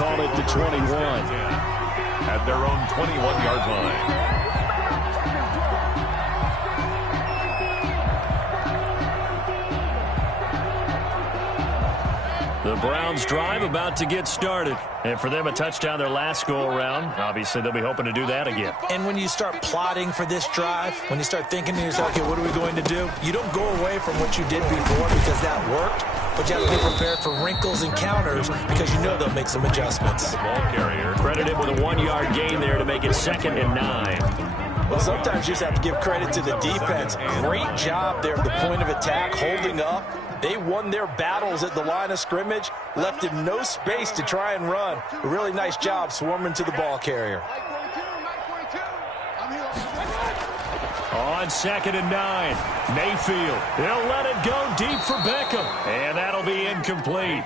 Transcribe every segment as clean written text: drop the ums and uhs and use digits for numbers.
call it the 21. At their own 21-yard line. The Browns drive about to get started. And for them, a touchdown their last go-around. Obviously, they'll be hoping to do that again. And when you start plotting for this drive, when you start thinking to yourself, okay, what are we going to do? You don't go away from what you did before because that worked. But you have to be prepared for wrinkles and counters because you know they'll make some adjustments. The ball carrier. Credited with a 1-yard gain there to make it 2nd and 9. Well, sometimes you just have to give credit to the defense. Great job there at the point of attack, holding up. They won their battles at the line of scrimmage, left him no space to try and run. A really nice job swarming to the ball carrier. On 2nd and 9, Mayfield. He'll let it go deep for Beckham. And that'll be incomplete.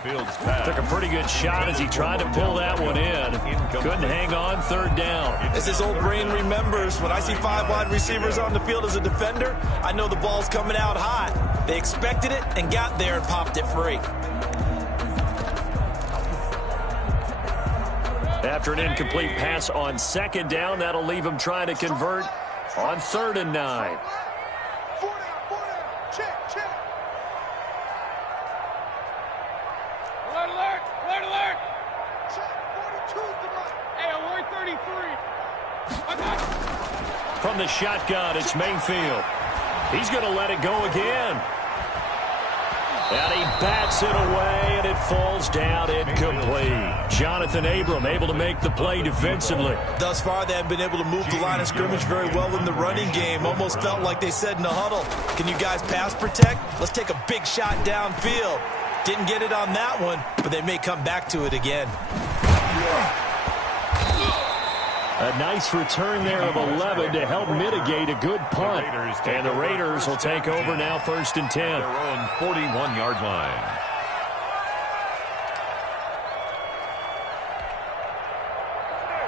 Took a pretty good shot as he tried to pull that one in. Couldn't hang on 3rd down. As his old brain remembers, when I see 5 wide receivers on the field as a defender, I know the ball's coming out hot. They expected it and got there and popped it free. After an incomplete pass on 2nd down, that'll leave him trying to convert on 3rd and 9. Alert! Hey, alert 33. From the shotgun, it's Mayfield. He's going to let it go again. And he bats it away, and it falls down incomplete. Jonathan Abram able to make the play defensively. Thus far, they have been able to move the line of scrimmage very well in the running game. Almost felt like they said in the huddle, can you guys pass protect? Let's take a big shot downfield. Didn't get it on that one, but they may come back to it again. A nice return there of 11 to help mitigate a good punt. And the Raiders will take over now 1st and 10. Their own 41-yard line.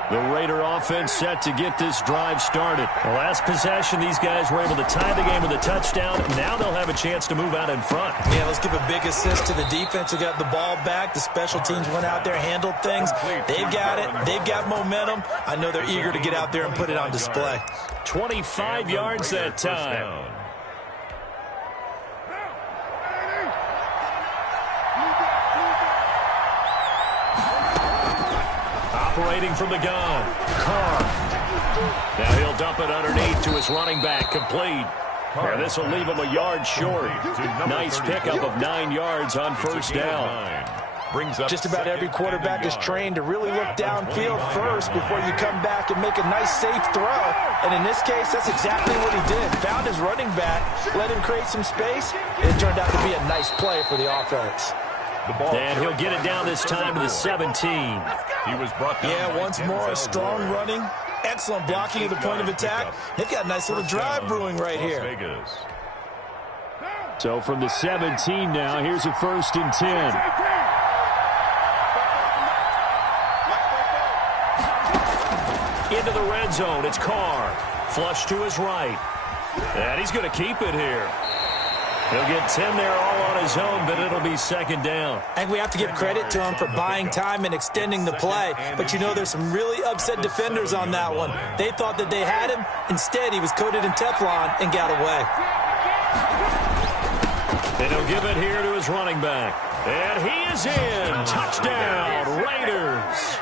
The Raider offense set to get this drive started. The last possession, these guys were able to tie the game with a touchdown. Now they'll have a chance to move out in front. Yeah, let's give a big assist to the defense who got the ball back. The special teams went out there, handled things. They've got it. They've got momentum. I know they're eager to get out there and put it on display. 25 yards that time. Operating from the gun, Carr. Now he'll dump it underneath to his running back, complete. Now this will leave him a yard short. Nice pickup of 9 yards on 1st down. Just about every quarterback is trained to really look downfield first before you come back and make a nice, safe throw. And in this case, that's exactly what he did. Found his running back, let him create some space, and it turned out to be a nice play for the offense. And he'll get it down this time to the 17. He was brought down. Yeah, once more, a strong running. Excellent blocking at the point of attack. They've got a nice little drive brewing right here. So from the 17 now, here's a 1st and 10. Into the red zone, it's Carr. Flush to his right. And he's going to keep it here. He'll get 10 there all on his own, but it'll be 2nd down. I think we have to give credit to him for buying time and extending the play. But, you know, there's some really upset defenders on that one. They thought that they had him. Instead, he was coated in Teflon and got away. And he'll give it here to his running back. And he is in. Touchdown, Raiders.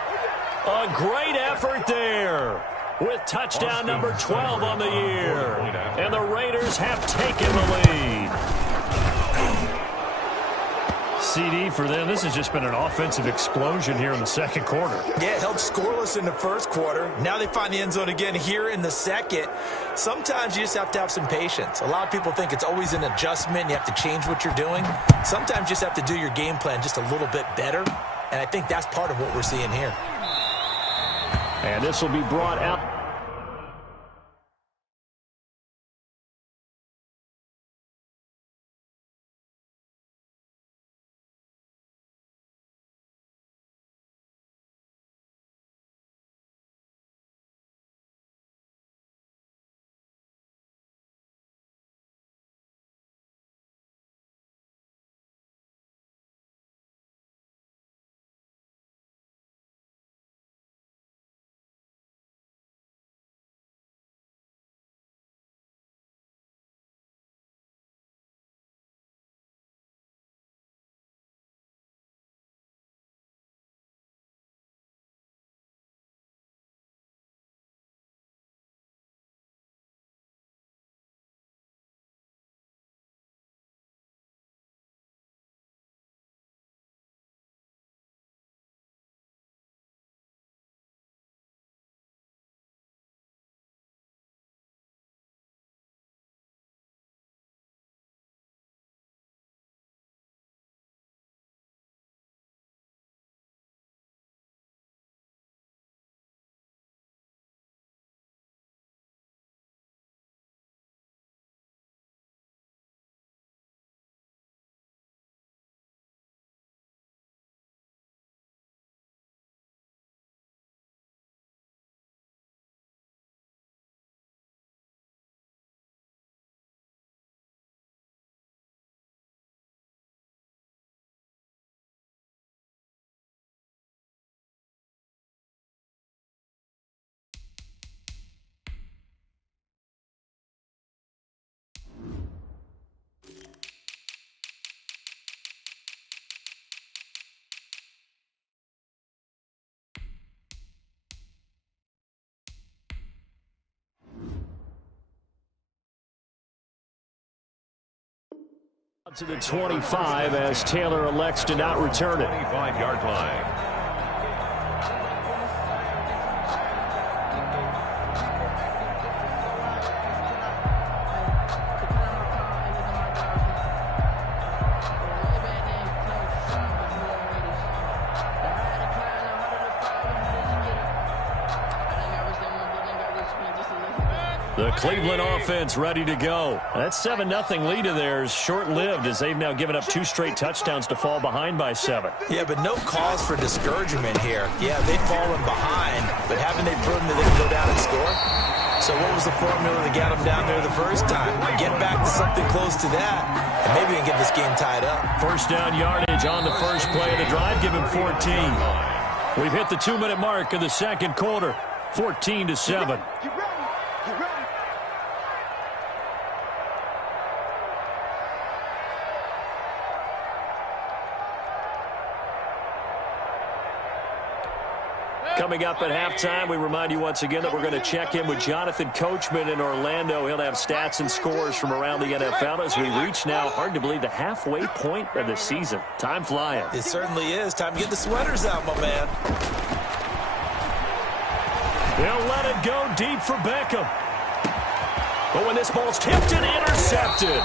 A great effort there with touchdown number 12 on the year. And the Raiders have taken the lead. CD for them. This has just been an offensive explosion here in the 2nd quarter. Yeah, it held scoreless in the 1st quarter. Now they find the end zone again here in the 2nd. Sometimes you just have to have some patience. A lot of people think it's always an adjustment. You have to change what you're doing. Sometimes you just have to do your game plan just a little bit better. And I think that's part of what we're seeing here. And this will be brought out. To the 25 as Taylor elects to not return it. 25-yard line. The Cleveland offense ready to go. That 7-0 lead of theirs short-lived as they've now given up 2 straight touchdowns to fall behind by 7. Yeah, but no cause for discouragement here. Yeah, they've fallen behind, but haven't they proven that they can go down and score? So what was the formula that got them down there the first time? Get back to something close to that, and maybe we can get this game tied up. First down yardage on the first play of the drive. Give him 14. We've hit the 2-minute mark of the second quarter. 14-7. Coming up at halftime, we remind you once again that we're going to check in with Jonathan Coachman in Orlando. He'll have stats and scores from around the NFL as we reach now, hard to believe, the halfway point of the season. Time flying. It certainly is. Time to get the sweaters out, my man. They'll let it go deep for Beckham. But when this ball's tipped and intercepted.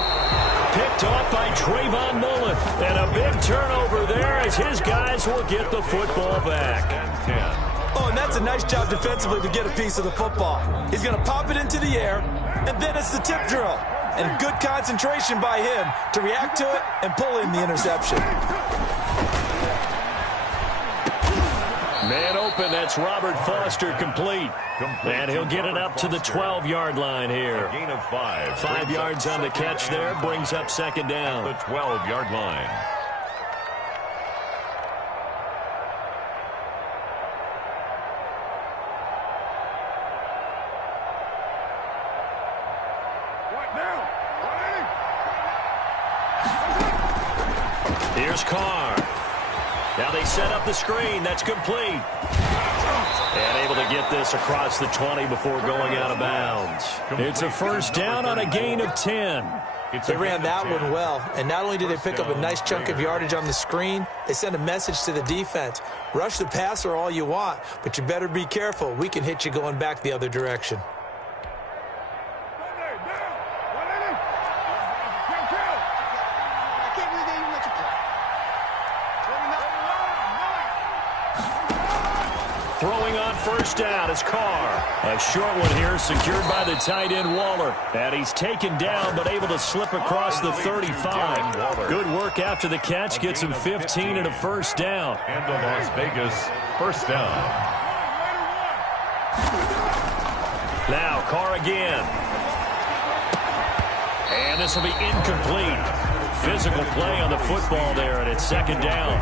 Picked off by Trayvon Mullen. And a big turnover there as his guys will get the football back. 10. Oh, and that's a nice job defensively to get a piece of the football. He's going to pop it into the air, and then it's the tip drill. And good concentration by him to react to it and pull in the interception. Man open, that's Robert Foster complete. And he'll get it up to the 12-yard line here. Gain of 5. 5 yards on the catch there, brings up second down. The 12-yard line. Here's Carr. Now they set up the screen. That's complete. And able to get this across the 20 before going out of bounds. It's a first down on a gain of 10. They ran that one well, and not only did they pick up a nice chunk of yardage on the screen, they sent a message to the defense. Rush the passer all you want, but you better be careful. We can hit you going back the other direction. Throwing on first down is Carr. A short one here secured by the tight end Waller. And he's taken down but able to slip across the 35. Good work after the catch. Gets him 15 and a first down. And the Las Vegas first down. Now Carr again. And this will be incomplete. Physical play on the football there, and it's second down.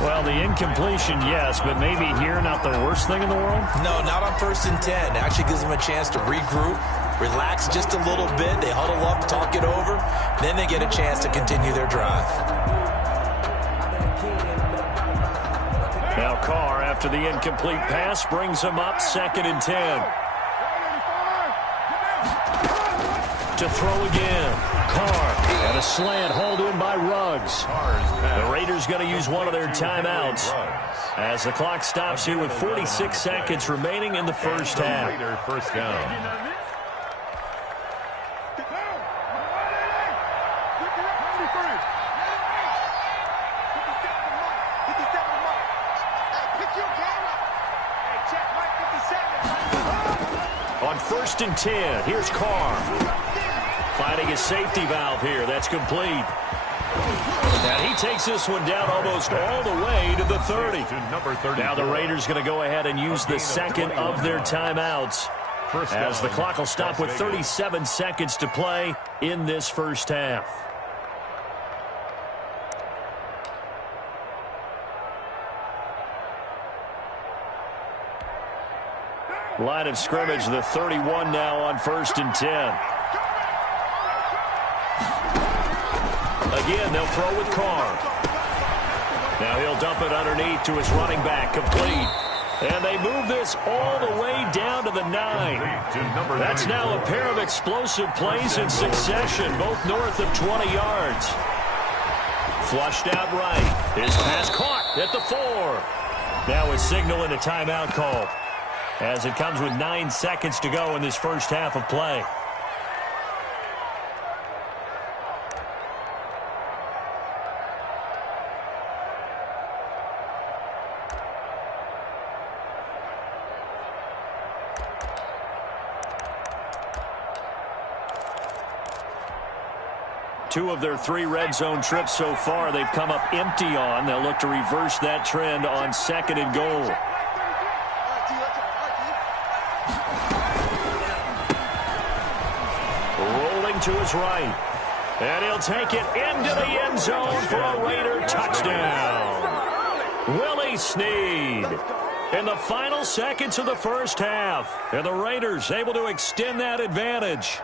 Well, the incompletion, yes, but maybe here not the worst thing in the world? No, not on 1st and 10. It actually gives them a chance to regroup, relax just a little bit. They huddle up, talk it over. Then they get a chance to continue their drive. Now Carr, after the incomplete pass, brings them up 2nd and 10. To throw again. Carr, and a slant hauled in by Ruggs. The Raiders going to use one of their timeouts as the clock stops here with 46 seconds remaining in the first half. Raider first down. On 1st and 10, here's Carr. Finding his safety valve here. That's complete. And he takes this one down almost all the way to the 30. Now the Raiders going to go ahead and use the second of their timeouts as the clock will stop with 37 seconds to play in this first half. Line of scrimmage, the 31 now on 1st and 10. Again, they'll throw with Carr. Now he'll dump it underneath to his running back, complete. And they move this all the way down to the 9. That's now a pair of explosive plays in succession, both north of 20 yards. Flushed out right. His pass caught at the 4. Now a signal and a timeout call, as it comes with 9 seconds to go in this first half of play. Two of their 3 red zone trips so far, they've come up empty on. They'll look to reverse that trend on 2nd and goal. Rolling to his right. And he'll take it into the end zone for a Raider touchdown. Willie Snead in the final seconds of the first half. And the Raiders able to extend that advantage.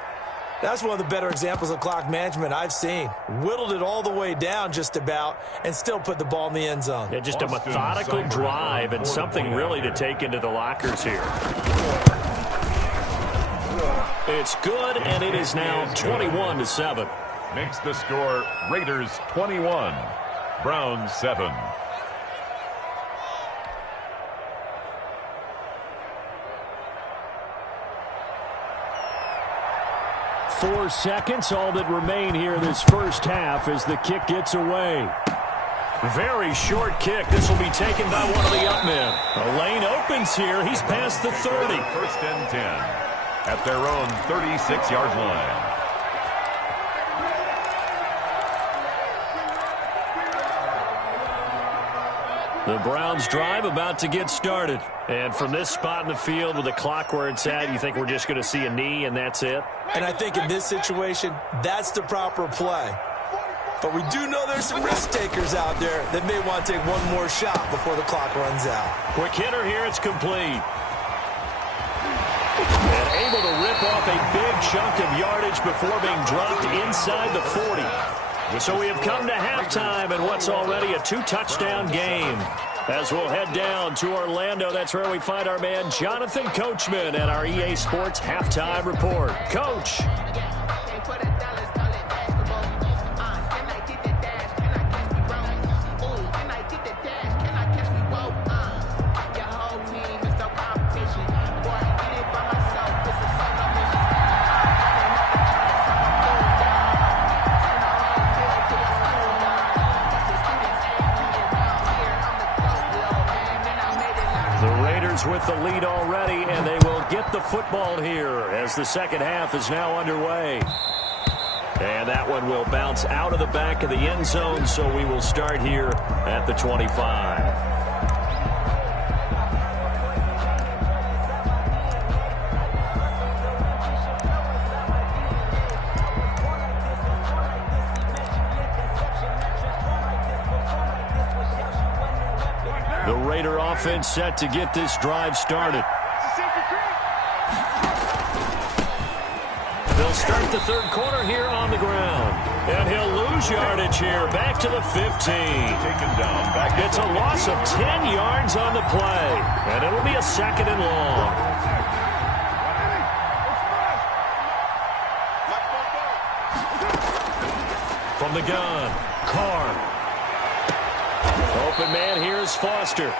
That's one of the better examples of clock management I've seen. Whittled it all the way down just about and still put the ball in the end zone. Yeah, just a methodical drive and something really to take into the lockers here. It's good, and it is now 21-7. Makes the score Raiders 21, Browns 7. 4 seconds, all that remain here this first half as the kick gets away. Very short kick. This will be taken by one of the up men. A lane opens here. He's past the 30. First and 10 at their own 36-yard line. The Browns drive about to get started. And from this spot in the field with the clock where it's at, you think we're just going to see a knee and that's it? And I think in this situation, that's the proper play. But we do know there's some risk takers out there that may want to take one more shot before the clock runs out. Quick hitter here, it's complete. And able to rip off a big chunk of yardage before being dropped inside the 40. So we have come to halftime in what's already a 2-touchdown game. As we'll head down to Orlando, that's where we find our man Jonathan Coachman at our EA Sports Halftime Report. Coach. With the lead already, and they will get the football here as the second half is now underway. And that one will bounce out of the back of the end zone, so we will start here at the 25. The Raider offense set to get this drive started. They'll start the third quarter here on the ground. And he'll lose yardage here, back to the 15. Taken down. It's a loss of 10 yards on the play. And it'll be a 2nd and long. From the gun, Carr. Open man here is Foster.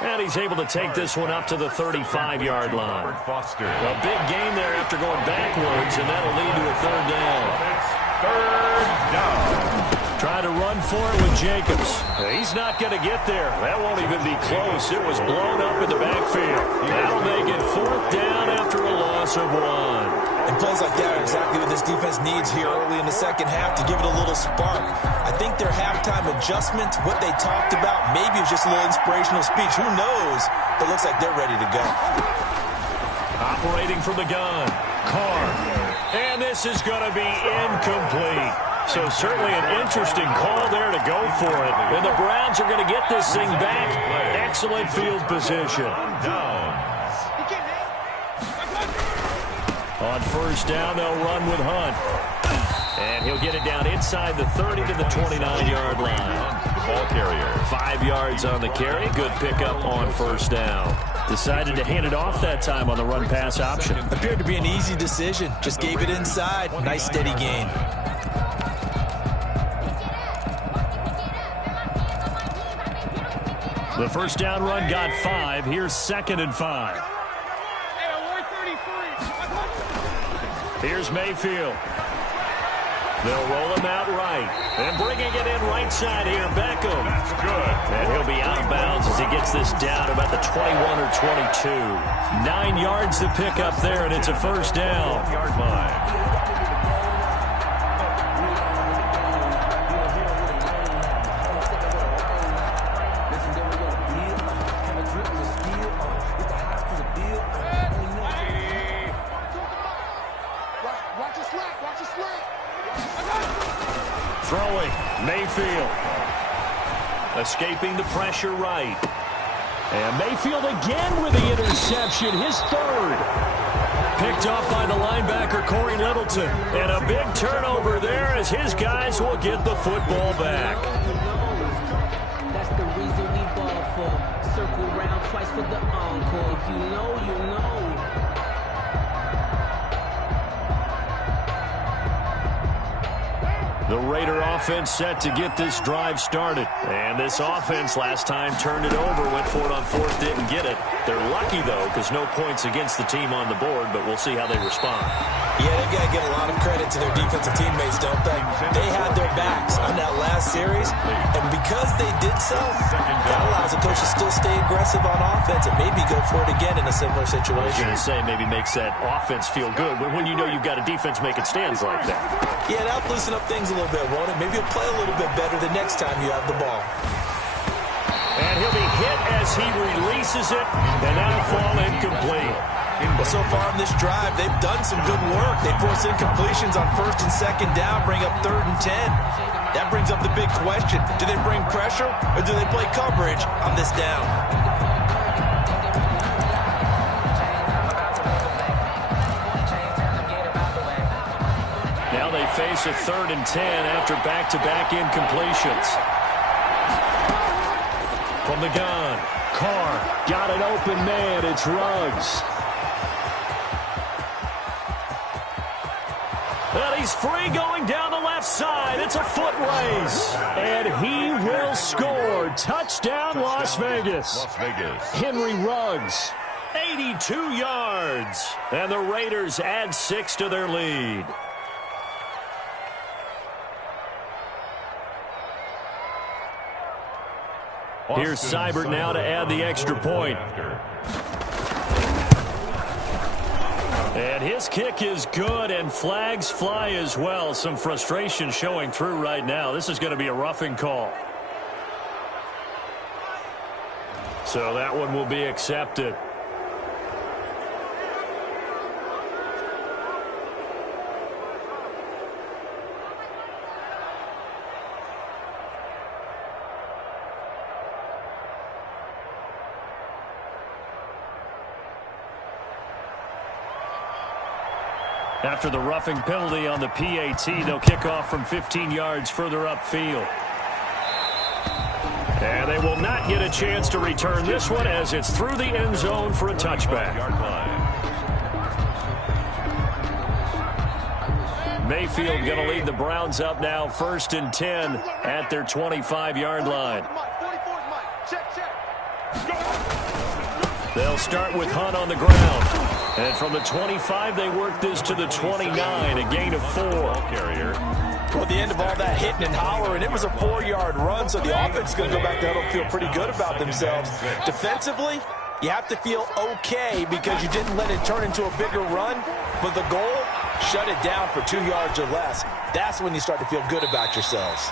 And he's able to take this one up to the 35-yard line. Foster. A big gain there after going backwards, and that'll lead to a 3rd down. Third down. Try to run for it with Jacobs. He's not going to get there. That won't even be close. It was blown up in the backfield. That'll make it 4th down after a loss of 1. And plays like that are exactly what this defense needs here early in the second half to give it a little spark. I think their halftime adjustment, what they talked about, maybe it was just a little inspirational speech. Who knows? But it looks like they're ready to go. Operating from the gun, Carr. And this is going to be incomplete. So certainly an interesting call there to go for it. And the Browns are going to get this thing back. Excellent field position. On first down, they'll run with Hunt. And he'll get it down inside the 30 to the 29-yard line. The ball carrier. 5 yards on the carry. Good pickup on first down. Decided to hand it off that time on the run-pass option. Appeared to be an easy decision. Just gave it inside. Nice steady gain. The first down run got 5. Here's 2nd and 5. Here's Mayfield. They'll roll him out right. And bringing it in right side here, Beckham. That's good. And he'll be out of bounds as he gets this down about the 21 or 22. 9 yards to pick up there, and it's a first down. 1-yard line. Throwing, Mayfield. Escaping the pressure right. And Mayfield again with the interception, his 3rd. Picked off by the linebacker, Corey Littleton. And a big turnover there as his guys will get the football back. That's the reason we ball for. Circle round twice for the encore. If you know, you know. The Raider offense set to get this drive started. And this offense last time turned it over, went for it on 4th, didn't get it. They're lucky, though, because no points against the team on the board, but we'll see how they respond. Yeah, they've got to get a lot of credit to their defensive teammates, don't they? They had their backs on that last series, and because they did so, that allows the coach to still stay aggressive on offense and maybe go for it again in a similar I was situation. going to say maybe makes that offense feel good, but when you know you've got a defense making stands like that. Yeah, that'll loosen up things a little bit, won't it? Maybe you'll play a little bit better the next time you have the ball. And he'll be hit as he releases it, and that'll fall incomplete. Well, so far in this drive, they've done some good work. They force incompletions on 1st and 2nd down, bring up 3rd and 10. That brings up the big question. Do they bring pressure, or do they play coverage on this down? Now they face a 3rd and 10 after back-to-back incompletions. From the gun, Carr got an open man. It's Ruggs. And he's free going down the left side. It's a foot race. And he will score. Touchdown, Las Vegas. Las Vegas. Henry Ruggs, 82 yards. And the Raiders add 6 to their lead. Here's Seibert now to add the extra point. And his kick is good, and flags fly as well. Some frustration showing through right now. This is going to be a roughing call. So that one will be accepted. After the roughing penalty on the PAT, they'll kick off from 15 yards further upfield. And they will not get a chance to return this one as it's through the end zone for a touchback. Mayfield going to lead the Browns up now, 1st and 10 at their 25-yard line. They'll start with Hunt on the ground. And from the 25, they work this to the 29, a gain of 4. Carrier. Well, at the end of all that hitting and hollering, it was a 4-yard run, so the offense is going to go back there and feel pretty good about themselves. Defensively, you have to feel okay because you didn't let it turn into a bigger run, but the goal, shut it down for 2 yards or less. That's when you start to feel good about yourselves.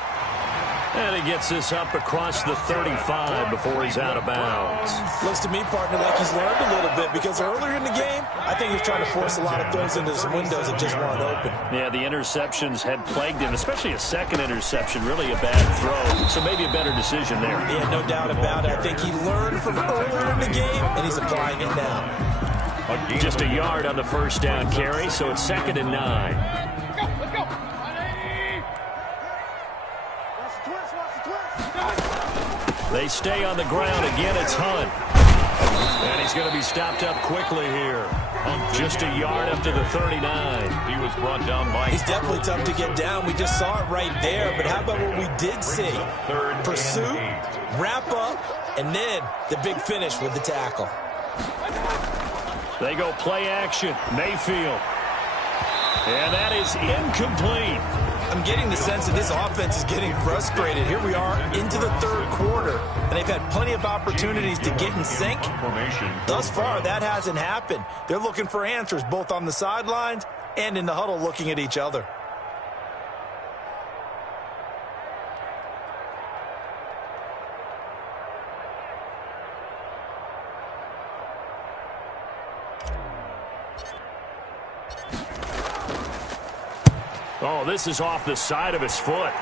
And he gets this up across the 35 before he's out of bounds. Looks to me, partner, like he's learned a little bit because earlier in the game, I think he was trying to force a lot of throws into some windows that just weren't open. Yeah, the interceptions had plagued him, especially a second interception, really a bad throw. So maybe a better decision there. Yeah, no doubt about it. I think he learned from earlier in the game, and he's applying it now. Just a yard on the first down carry, so it's 2nd and 9. Let's go. They stay on the ground. Again, it's Hunt. And he's he's going to be stopped up quickly here. Just a yard up to the 39. He was brought down by... He's definitely tough to get down. We just saw it right there. But how about what we did see? Pursuit, wrap up, and then the big finish with the tackle. They go play action. Mayfield. And that is incomplete. I'm getting the sense that this offense is getting frustrated. Here we are into the third quarter, and they've had plenty of opportunities to get in sync. Thus far, that hasn't happened. They're looking for answers both on the sidelines and in the huddle looking at each other. Oh, this is off the side of his foot.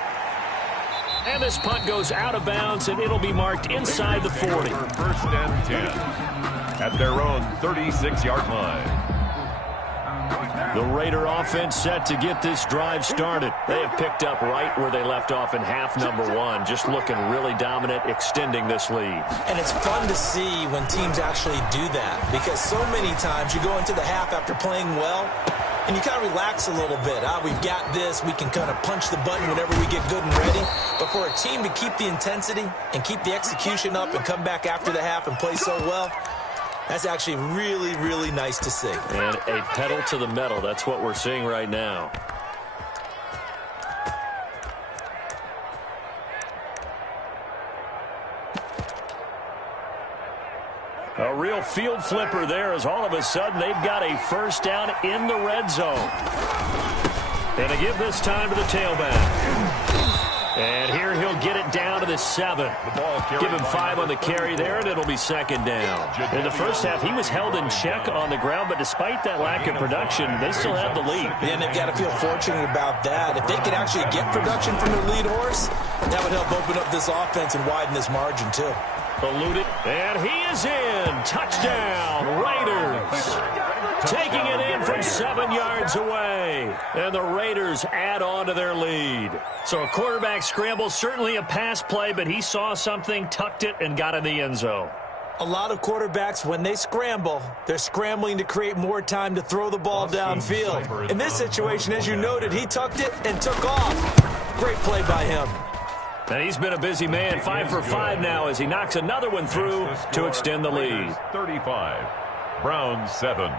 And this punt goes out of bounds, and it'll be marked inside the 40. First and 10 at their own 36-yard line. The Raider offense set to get this drive started. They have picked up right where they left off in half number one, just looking really dominant, extending this lead. And it's fun to see when teams actually do that, because so many times you go into the half after playing well, and you kind of relax a little bit. We've got this. We can kind of punch the button whenever we get good and ready. But for a team to keep the intensity and keep the execution up and come back after the half and play so well, that's actually really, really nice to see. And a pedal to the metal. That's what we're seeing right now. A real field flipper there, as all of a sudden they've got a first down in the red zone. And they give this time to the tailback. And here he'll get it down to the 7. Give him 5 on the carry there, and it'll be second down. In the first half, he was held in check on the ground, but despite that lack of production, they still have the lead. And they've got to feel fortunate about that. If they could actually get production from their lead horse, that would help open up this offense and widen this margin too. Eluded, and he is in. Touchdown, Raiders. Taking it in from 7 yards away. And the Raiders add on to their lead. So a quarterback scramble, certainly a pass play, but he saw something, tucked it, and got in the end zone. A lot of quarterbacks, when they scramble, they're scrambling to create more time to throw the ball downfield. In this situation, as you noted, he tucked it and took off. Great play by him. And he's been a busy man, 5 for 5 now as he knocks another one through to extend the lead. 35, Browns 7.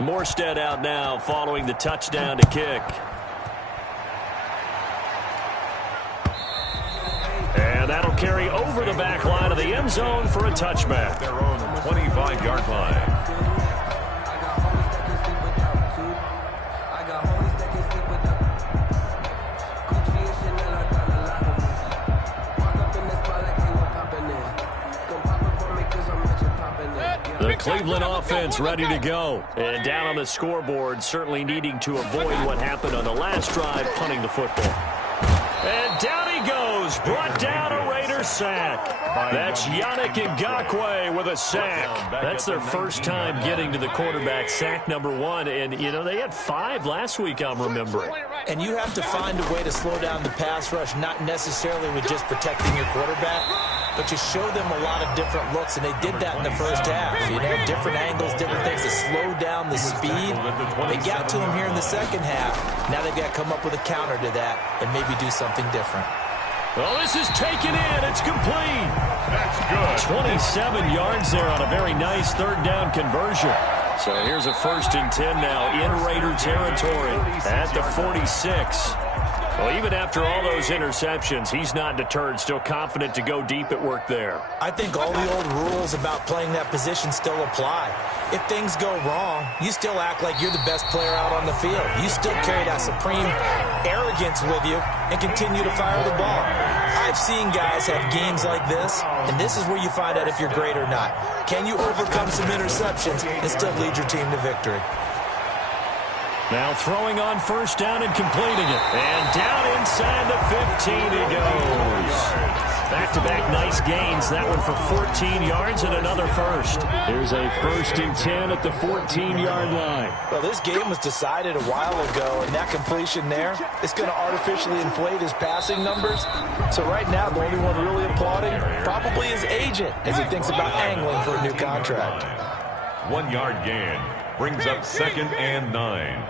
Morstead out now following the touchdown to kick. And that'll carry over the back line of the end zone for a touchback. Their own 25-yard line. The Cleveland offense ready to go. And down on the scoreboard, certainly needing to avoid what happened on the last drive, punting the football. And down he goes, brought down a Raider sack. That's Yannick Ngakoue with a sack. That's their first time getting to the quarterback, sack number 1. And, you know, they had 5 last week, I'm remembering. And you have to find a way to slow down the pass rush, not necessarily with just protecting your quarterback, but you show them a lot of different looks, and they did that in the first half. You know, different angles, different things to slow down the speed. They got to him here in the second half. Now they've got to come up with a counter to that and maybe do something different. Well, this is taken in. It's complete. That's good. 27 yards there on a very nice third down conversion. So here's a 1st and 10 now in Raider territory at the 46. Well, even after all those interceptions, he's not deterred, still confident to go deep at work there. I think all the old rules about playing that position still apply. If things go wrong, you still act like you're the best player out on the field. You still carry that supreme arrogance with you and continue to fire the ball. I've seen guys have games like this, and this is where you find out if you're great or not. Can you overcome some interceptions and still lead your team to victory? Now throwing on 1st down and completing it. And down inside the 15 he goes. back-to-back nice gains. That one for 14 yards and another first. Here's a 1st and 10 at the 14-yard line. Well, this game was decided a while ago, and that completion there is going to artificially inflate his passing numbers. So right now, the only one really applauding probably his agent as he thinks about angling for a new contract. 1-yard gain brings up 2nd and 9.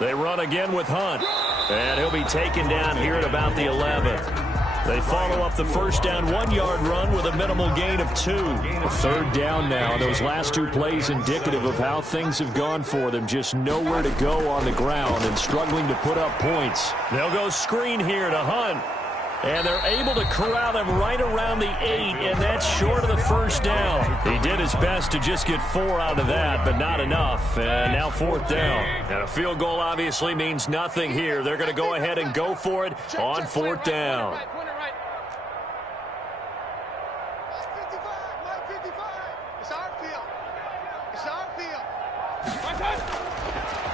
They run again with Hunt, and he'll be taken down here at about the 11. They follow up the first down 1-yard run with a minimal gain of 2. 3rd down now. Those last 2 plays indicative of how things have gone for them. Just nowhere to go on the ground and struggling to put up points. They'll go screen here to Hunt. And they're able to corral him right around the 8, and that's short of the first down. He did his best to just get 4 out of that, but not enough. And now 4th down. And a field goal obviously means nothing here. They're going to go ahead and go for it on 4th down.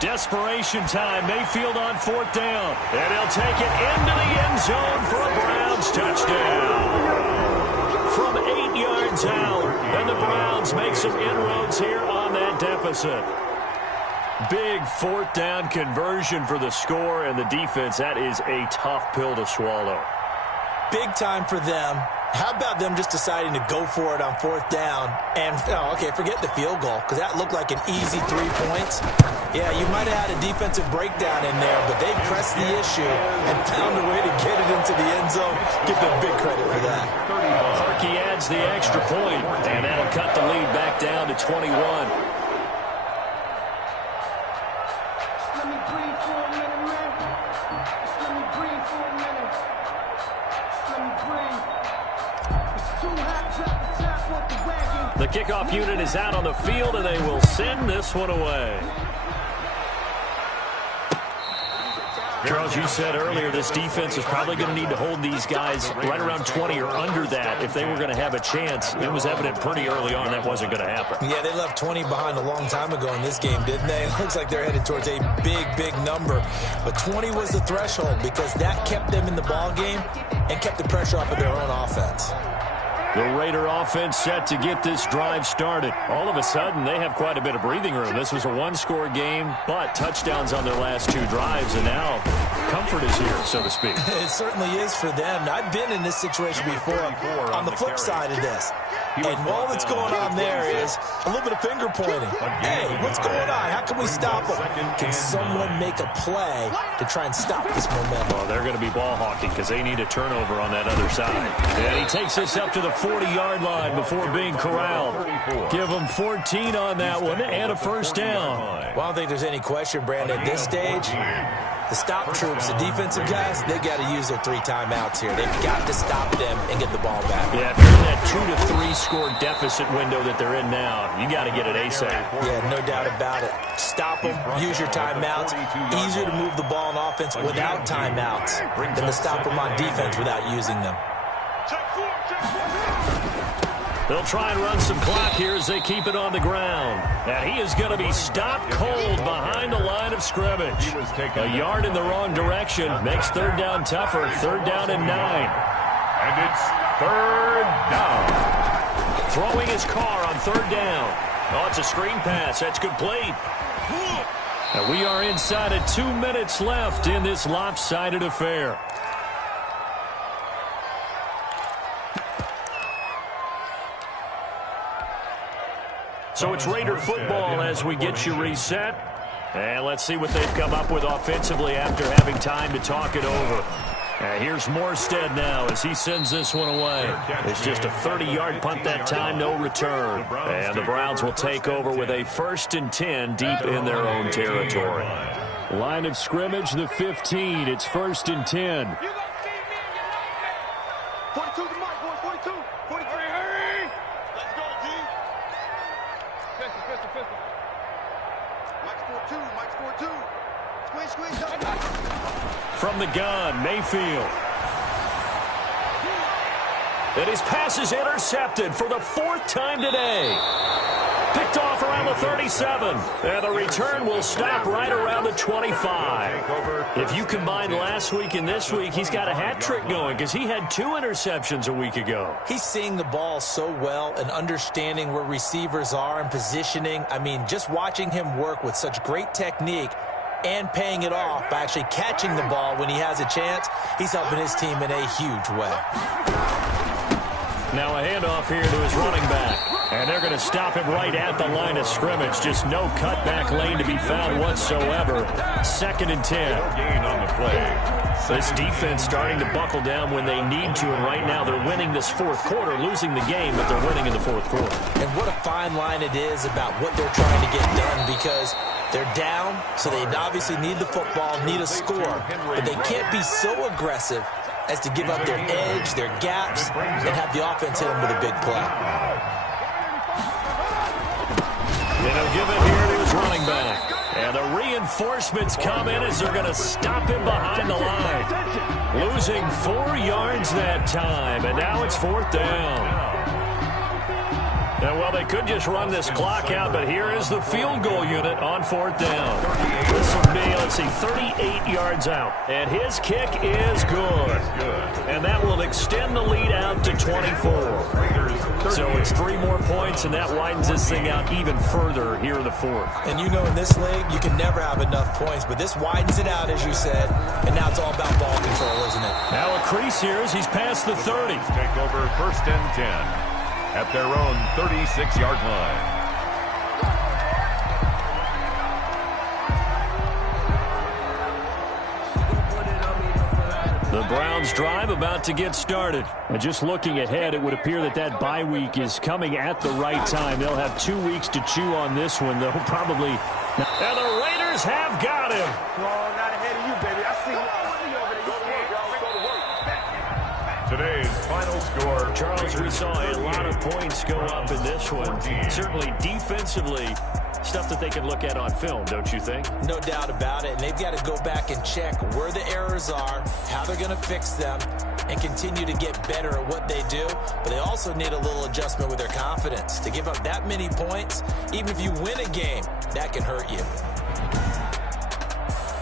Desperation time. Mayfield on 4th down. And he'll take it into the end zone for a Browns touchdown. From 8 yards out. And the Browns make some inroads here on that deficit. Big 4th down conversion for the score, and the defense, that is a tough pill to swallow. Big time for them. How about them just deciding to go for it on 4th down? And, forget the field goal, because that looked like an easy 3 points. Yeah, you might have had a defensive breakdown in there, but they pressed the issue and found a way to get it into the end zone. Give them big credit for that. Harkey adds the extra point, and that'll cut the lead back down to 21. The kickoff unit is out on the field, and they will send this one away. Charles, you said earlier this defense is probably going to need to hold these guys right around 20 or under that if they were going to have a chance. It was evident pretty early on that wasn't going to happen. Yeah, they left 20 behind a long time ago in this game, didn't they? It looks like they're headed towards a big, big number. But 20 was the threshold because that kept them in the ball game and kept the pressure off of their own offense. The Raider offense set to get this drive started. All of a sudden, they have quite a bit of breathing room. This was a one-score game, but touchdowns on their last 2 drives, and now comfort is here, so to speak. It certainly is for them. I've been in this situation before on the flip side of this. And all that's going on there is a little bit of finger pointing. Hey, what's going on? How can we stop them? Can someone make a play to try and stop this momentum? Well, they're going to be ball hawking because they need a turnover on that other side. And he takes this up to the 40-yard line before being corralled. Give him 14 on that one and a first down. Well, I don't think there's any question, Brandon, at this stage. The stop troops, the defensive guys, they got to use their 3 timeouts here. They've got to stop them and get the ball back. Yeah, if you're in that 2 to 3 score deficit window that they're in now, you got to get it ASAP. Yeah, no doubt about it. Stop them, use your timeouts. Easier to move the ball on offense without timeouts than to stop them on defense without using them. They'll try and run some clock here as they keep it on the ground. And he is going to be stopped cold behind the line of scrimmage. A yard in the wrong direction makes 3rd down tougher. 3rd down and 9. And it's 3rd down. Throwing his car on 3rd down. Oh, it's a screen pass. That's complete. And we are inside of 2 minutes left in this lopsided affair. So it's Raider football as we get you reset. And let's see what they've come up with offensively after having time to talk it over. And here's Morstead now as he sends this one away. It's just a 30-yard punt that time, no return. And the Browns will take over with a 1st and 10 deep in their own territory. Line of scrimmage, the 15. It's 1st and 10. 42 to Mike, boys, 42. 43, hurry! Let's go, G. Pistol. Mike scored 2. Squeeze. From the gun, Mayfield. And his pass is intercepted for the 4th time today. Picked off around the 37. And the return will stop right around the 25. If you combine last week and this week, he's got a hat trick going because he had 2 interceptions a week ago. He's seeing the ball so well and understanding where receivers are and positioning. I mean, just watching him work with such great technique and paying it off by actually catching the ball when he has a chance, he's helping his team in a huge way. Now a handoff here to his running back. And they're going to stop him right at the line of scrimmage. Just no cutback lane to be found whatsoever. 2nd and 10. Gain on the play. This defense starting to buckle down when they need to, and right now they're winning this 4th quarter, losing the game, but they're winning in the 4th quarter. And what a fine line it is about what they're trying to get done, because they're down, so they obviously need the football, need a score, but they can't be so aggressive as to give up their edge, their gaps, and have the offense hit them with a big play. And he'll give it here to his running back. And the reinforcements come in as they're going to stop him behind the line. Losing 4 yards that time, and now it's 4th down. And, well, they could just run this clock out, but here is the field goal unit on 4th down. This will be, let's see, 38 yards out. And his kick is good. And that will extend the lead out to 24. So it's 3 more points, and that widens this thing out even further here in the 4th. And you know, in this league, you can never have enough points, but this widens it out, as you said, and now it's all about ball control, isn't it? Now a crease here as he's past the 30. Take over 1st and 10 at their own 36-yard line. The Browns drive about to get started. And just looking ahead, it would appear that that bye week is coming at the right time. They'll have 2 weeks to chew on this one, though, probably. And the Raiders have got him. Oh, not ahead of you, baby. I see you. Today's final score. Charles, we saw a lot of points go up in this one. Certainly defensively, stuff that they can look at on film, don't you think? No doubt about it. And they've got to go back and check where the errors are, how they're going to fix them, and continue to get better at what they do. But they also need a little adjustment with their confidence. To give up that many points, even if you win a game, that can hurt you.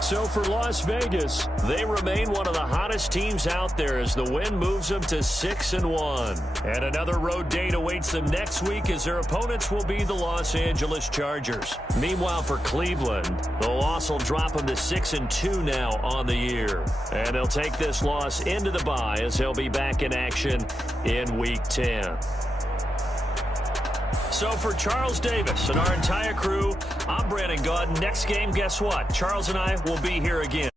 So for Las Vegas, they remain one of the hottest teams out there as the win moves them to 6-1. And another road date awaits them next week as their opponents will be the Los Angeles Chargers. Meanwhile, for Cleveland, the loss will drop them to 6-2 now on the year. And they'll take this loss into the bye as they'll be back in action in Week 10. So for Charles Davis and our entire crew, I'm Brandon Gaudin. Next game, guess what? Charles and I will be here again.